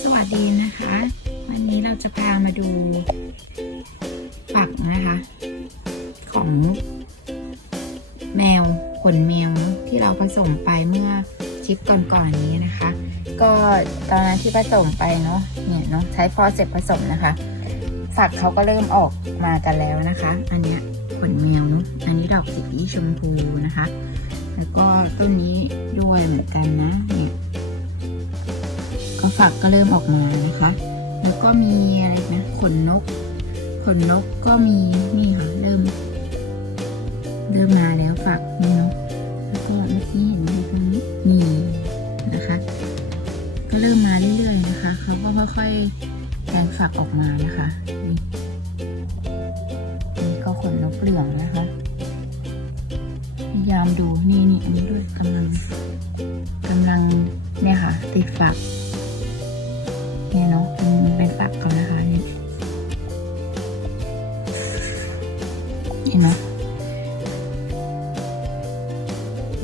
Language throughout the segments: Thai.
สวัสดีนะคะ วันนี้เราจะพามาดูฝักนะคะ ของแมวขนแมวที่เราผสมไปเมื่อทริปก่อนๆนนี้นะคะ ก็ตอนนั้นที่ผสมไปเนาะเนี่ยเนาะใช้ฟอร์เซ็ตผสมนะคะฝักเขาก็เริ่มออกมากันแล้วนะคะ อันเนี้ยขนแมวเนาะอันนี้ดอกสีชมพูนะคะ แล้วก็ต้นนี้ด้วยเหมือนกันนะเนี่ย ฝักก็เริ่มออกมานะคะ แล้วก็มีอะไรนะขนนก ขนนกก็มีนี่ค่ะเริ่ม เริ่มมาแล้วฝักนี่เนาะแล้วก็เมื่อกี้เห็นไหมตรงนี้นี่นะคะ ก็เริ่มมาเรื่อยๆนะคะเขาก็ค่อยๆแทงฝักออกมานะคะนี่นี่ก็ขนนกเหลืองนะคะพยายามดูนี่นี่อันนี้ด้วยกำลังกำลังเนี่ยค่ะ ติดฝัก นี่เนาะเป็นฝักเขานนะคะนี่เห็นไหม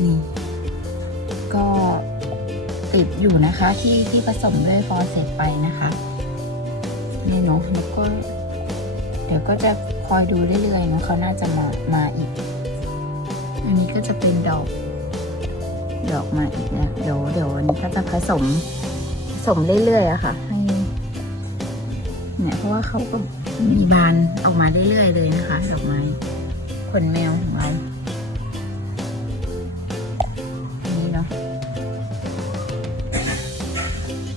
นี่ก็ติดอยู่นะคะที่ที่ผสมด้วยฟอร์เซตไปนะคะนี่เนาะแล้วก็ เดี๋ยวก็จะคอยดูเรื่อยๆนะเขาน่าจะมามาอีก อันนี้ก็จะเป็นดอก ดอกมาอีกนะเดี๋ยวเดี๋ยววันนี้ก็จะผสมผสมเรื่อยๆอะค่ะให้ เนี่ยเพราะว่าเขาก็มีบานออกมาเรื่อยๆเลยนะคะดอกไม้ขนแมวของเรานนี้เนาะ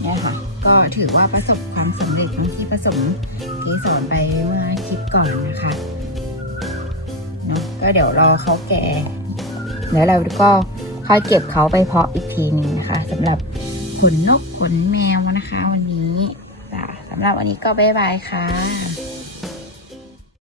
เนี่ยค่ะ ก็ถือว่าประสบความสำเร็จตรงที่ผสมเกสรไปเมื่อคลิปก่อนนะคะเนาะก็เดี๋ยวรอเขาแก่แล้วเราก็ค่อยเก็บเขาไปเพาะอีกทีหนึงนะคะสำหรับขนนกขนแมวนะคะ วันนี้ สำหรับวันนี้ก็บ๊ายบายค่ะ